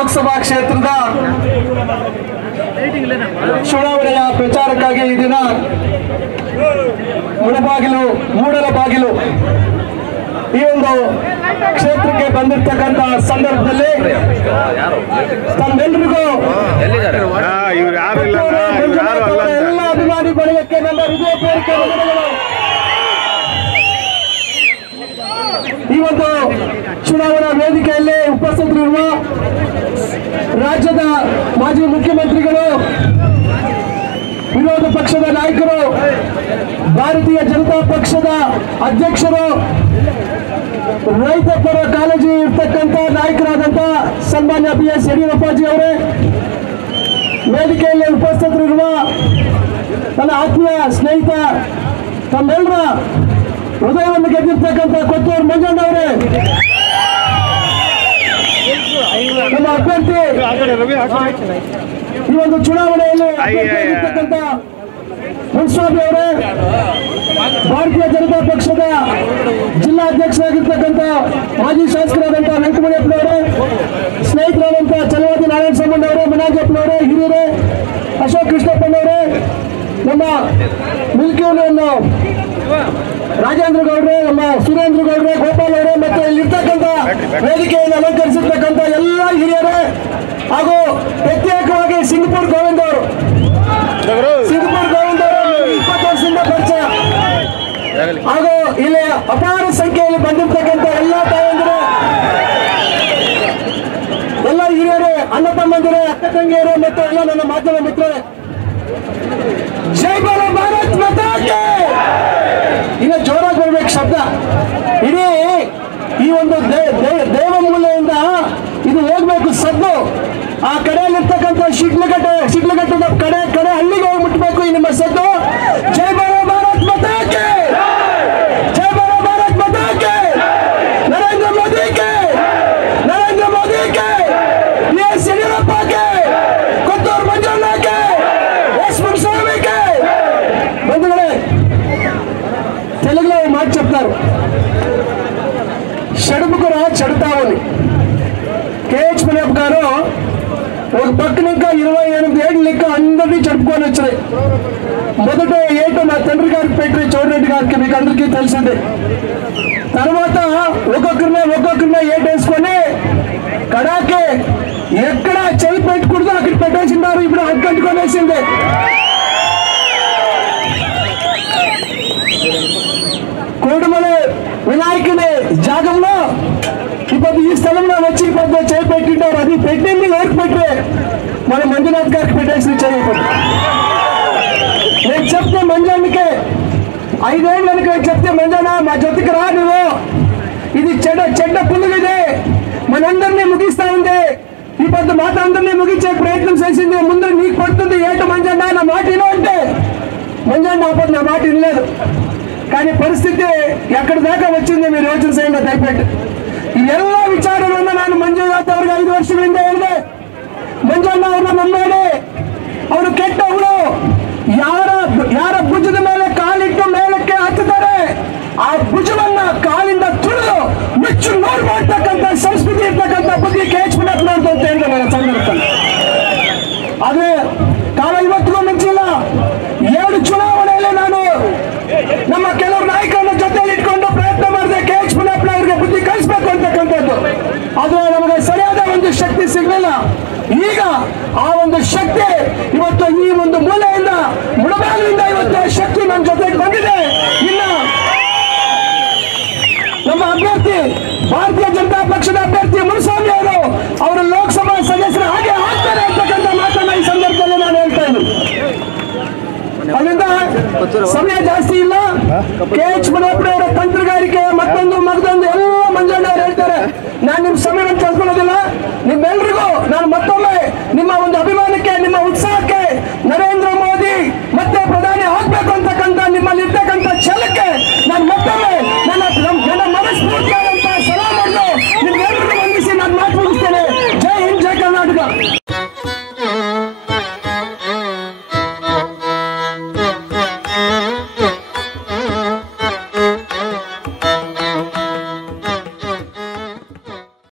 ಲೋಕಸಭಾ ಕ್ಷೇತ್ರದ ಚುನಾವಣೆಯ ಪ್ರಚಾರಕ್ಕಾಗಿ ಈ ದಿನ ಮುಳಬಾಗಿಲು ಮೂಡಲ ಬಾಗಿಲು ಈ ಒಂದು ಕ್ಷೇತ್ರಕ್ಕೆ ಬಂದಿರ್ತಕ್ಕಂಥ ಸಂದರ್ಭದಲ್ಲಿ ತಮ್ಮೆಲ್ಲರಿಗೂ ಎಲ್ಲ ಅಭಿಮಾನಿ ಬಳಗಕ್ಕೆ ನನ್ನ ಹೃದಯ ಬೇಡಿಕೆ ಈ ಒಂದು ಚುನಾವಣಾ ವೇದಿಕೆಯಲ್ಲಿ ಉಪಸ್ಥಿತರಿರುವ ರಾಜ್ಯದ ಮಾಜಿ ಮುಖ್ಯಮಂತ್ರಿಗಳು, ವಿರೋಧ ಪಕ್ಷದ ನಾಯಕರು, ಭಾರತೀಯ ಜನತಾ ಪಕ್ಷದ ಅಧ್ಯಕ್ಷರು ರೈತ ಪರ ಕಾಳಜಿ ಇರ್ತಕ್ಕಂಥ ನಾಯಕರಾದಂಥ ಸನ್ಮಾನ್ಯ ಬಿ ಎಸ್ ಯಡಿಯೂರಪ್ಪಾಜಿ ಅವರೇ, ವೇದಿಕೆಯಲ್ಲಿ ಉಪಸ್ಥಿತರಿರುವ ನನ್ನ ಆತ್ಮೀಯ ಸ್ನೇಹಿತ, ತಮ್ಮೆಲ್ಲರ ಹೃದಯವನ್ನು ಗೆದ್ದಿರ್ತಕ್ಕಂಥ ಕೊತ್ತೂರು ಮಂಜಣ್ಣ ಈ ಒಂದು ಚುನಾವಣೆಯಲ್ಲಿ ಮುನ್ಸ್ವಾಮಿ ಅವರೇ ಭಾರತೀಯ ಜನತಾ ಪಕ್ಷದ ಜಿಲ್ಲಾಧ್ಯಕ್ಷರಾಗಿರ್ತಕ್ಕಂಥ ಮಾಜಿ ಶಾಸಕರಾದಂಥ ವೆಂಕಟಮಣಿಯಪ್ಪನವರೇ ಸ್ನೇಹಿತರಾದಂಥ ಚಲವಾದಿ ನಾರಾಯಣ ಸಾಮಣ್ಣ ಅವರು ಮನಾಜಪ್ಪನವರೇ ಹಿರಿಯರೇ ಅಶೋಕ್ ಕೃಷ್ಣಪ್ಪನವರೇ ನಮ್ಮ ಮಿಲ್ಕಿಯನ್ನು ರಾಜೇಂದ್ರ ಗೌಡ್ರೆ ನಮ್ಮ ಸುರೇಂದ್ರ ಗೌಡ್ರೆ ಗೋಪಾಲ್ ಅವರೇ ಮತ್ತೆ ಇಲ್ಲಿರ್ತಕ್ಕಂಥ ವೇದಿಕೆಯನ್ನು ಅಲಂಕರಿಸಿರ್ತಕ್ಕಂಥ ಎಲ್ಲ ಹಾಗೂ ಪ್ರತ್ಯೇಕವಾಗಿ ಸಿಂಗಪುರ್ ಗೋವಿಂದ ಅವರು. ಸಿಂಗಪುರ್ ಗೋವಿಂದ ಅವರು ಇಪ್ಪತ್ತು ವರ್ಷದಿಂದ ಪರಿಚಯ. ಹಾಗೂ ಇಲ್ಲಿ ಅಪಾರ ಸಂಖ್ಯೆಯಲ್ಲಿ ಬಂದಿರತಕ್ಕಂಥ ಎಲ್ಲ ತಾಯಂದಿರು, ಎಲ್ಲ ಹಿರಿಯರು, ಅಣ್ಣ ತಮ್ಮಂದಿರು, ಅಕ್ಕ ತಂಗಿಯರು ಮತ್ತು ಎಲ್ಲ ನನ್ನ ಮಾಧ್ಯಮ ಮಿತ್ರರೇ. ಜೈ ಭಾರತ್ ಮಾತಾಕ್ಕೆ ಈಗ ಜೋರಾಗಿ ಬರ್ಬೇಕು ಶಬ್ದ. ಇಡೀ ಈ ಒಂದು ದೇವ ಮೂಲೆಯಿಂದ ಇದು ಹೋಗ್ಬೇಕು ಸದ್ದು ಆ ಕಡೆಯಲ್ಲಿರ್ತಕ್ಕಂಥ ಶಿಡ್ಲಘಟ್ಟ ಶಿಡ್ಲಘಟ್ಟದ ಕಡೆ ಕಡೆ ಹಳ್ಳಿಗೆ ಹೋಗಿ ಮುಟ್ಬೇಕು ಈ ನಿಮ್ಮ ಸದ್ದು ಜೈ ಬಾಲ ಭಾರತ್ ಮಾತಾಕ್ಕೆ ಜೈ ಬಾಲ ಭಾರತ್ ಮಾತಾಕ್ಕೆ ನರೇಂದ್ರ ಮೋದಿಗೆ ನರೇಂದ್ರ ಮೋದಿಗೆ ಬಿ ಎಸ್ ಯಡಿಯೂರಪ್ಪಗೆ ಕೊತ್ತೂರು ಮಂಜಣ್ಣಗೆ ಎಸ್ ಮುನ್ಸ್ವಾಮಿಗೆ ಬಂಧುಗಳೇ తెలుగులో ఓ మాట చెప్తారు షడుపుకుర చెడతామని కేహెచ్ వినయప్ గారు ఒక పక్కన ఇంకా ఇరవై ఎనిమిది ఏళ్ళు ఇంకా అందరినీ చెప్పుకొని వచ్చినాయి. మొదట ఏటో నా తండ్రి గారికి పెట్టి చౌడరెడ్డి గారికి మీకు అందరికీ తెలిసిందే. తర్వాత ఒక్కొక్కరినే ఒక్కొక్కరినే ఏటేసుకొని కడాకే ఎక్కడ చెయ్యి పెట్టకూడదు అక్కడ పెట్టేసినారు ఇప్పుడు అడ్డంటుకొనేసింది కోడుమల వినాయకుని జాగంలో ఈ స్థలంలో వచ్చి పెద్ద చేపెట్టింటారు అది పెట్టింది ఎవరికి పెట్టే. మన మంజునాథ్ గారికి పెట్టాల్సిన చేయకూడదు నేను చెప్తే మంజానికే ఐదేళ్ళు వెనుక చెప్తే మంజానా మా జతికి రా నువ్వు. ఇది చెడ్డ చెడ్డ పుల్లుగిదే మనందరినీ ముగిస్తా ఉంది. ఈ పెద్ద మాట అందరినీ ముగించే ప్రయత్నం చేసింది. ముందు నీకు పడుతుంది ఏట మంజన్నా నా మాట ఇలా అంటే. మంజాన్న అప్పుడు నా మాట వినలేదు. కానీ పరిస్థితి ఎక్కడి దాకా వచ్చింది మీరు యోచన చేయండి దయపెట్టి ಇವೆಲ್ಲ ವಿಚಾರಗಳನ್ನ ನಾನು ಮಂಜುನಾಥ್ ಅವ್ರಿಗೆ ಐದು ವರ್ಷಗಳಿಂದ ಹೇಳಿದೆ. ಮಂಜಣ್ಣ ಅವ್ರನ್ನ ನಂಬೇಡಿ. ಅವರು ಕೆಟ್ಟವರು ಯಾರ ಯಾರ ಭುಜದ ಮೇಲೆ ಕಾಲಿಟ್ಟು ಮೇಲಕ್ಕೆ ಹಾಕುತ್ತಾರೆ ಆ ಭುಜವನ್ನ ಕಾಲಿಂದ ತುಳಿದು ಮುಚ್ಚು ನೋಡ್ ಮಾಡ್ತಕ್ಕಂಥ ಸಂಸ್ಕೃತಿ ಇರ್ತಕ್ಕಂಥ ಬುದ್ಧಿ ಕೇಚ್ ಅಂತ ಹೇಳಿದೆ ನನ್ನ ಸಂದರ್ಭದಲ್ಲಿ ಆದ್ರೆ ಕಾಲ ಇವತ್ತಿಗೂ ಮಿಂಚಿಲ್ಲ ಎರಡು ಚುನಾವಣೆಯಲ್ಲಿ ನಾನು ನಮ್ಮ ಕೆಲವು ನಾಯಕರನ್ನ ಜೊತೆಯಲ್ಲಿ ಇಟ್ಕೊಂಡು ಪ್ರಯತ್ನ ಮಾಡಿದೆ ಕೆ ಎಚ್ ಮುನಿಯಪ್ಪನ ಅವರಿಗೆ ಬುದ್ಧಿ ಕಲಿಸ್ಬೇಕು ಅಂತಕ್ಕಂಥದ್ದು ಆದ್ರೆ ನಮಗೆ ಸರಿಯಾದ ಒಂದು ಶಕ್ತಿ ಸಿಗಲಿಲ್ಲ ಈಗ ಆ ಒಂದು ಶಕ್ತಿ ಇವತ್ತು ಈ ಒಂದು ಮೂಲೆಯಿಂದ ಮುಳಬಾಗಿಲಿಂದ ಇವತ್ತು ಶಕ್ತಿ ನನ್ನ ಜೊತೆಗೆ ಬಂದಿದೆ. ಇನ್ನ ನಮ್ಮ ಅಭ್ಯರ್ಥಿ, ಭಾರತೀಯ ಜನತಾ ಪಕ್ಷದ ಅಭ್ಯರ್ಥಿ ಮುನಿಸ್ವಾಮಿ ಅವರು ಅವರು ಲೋಕಸಭಾ ಸದಸ್ಯರು ಹಾಗೆ ಆಗ್ತಾರೆ ಅಂತಕ್ಕಂಥ ಮಾತನ್ನ ಈ ಸಂದರ್ಭದಲ್ಲಿ ನಾನು ಹೇಳ್ತಾ ಇದ್ದೀನಿ. ಅದರಿಂದ ಸಮಯ ಜಾಸ್ತಿ ಇಲ್ಲ. ಕೆ ಎಚ್ ಅವರ ತಂತ್ರಗಾರಿಕೆ ಮತ್ತೊಂದು ಮಗದೊಂದು ಎಲ್ಲ ಮಂಜಣ್ಣ ಅವ್ರು ಹೇಳ್ತಾರೆ. ನಾನು ನಿಮ್ ಸಮಯವನ್ನು ಕಳ್ಕೊಳ್ಳೋದಿಲ್ಲ. ಮತ್ತೊಮ್ಮೆ ನಿಮ್ಮ ಒಂದು ಉತ್ಸಾಹಕ್ಕೆ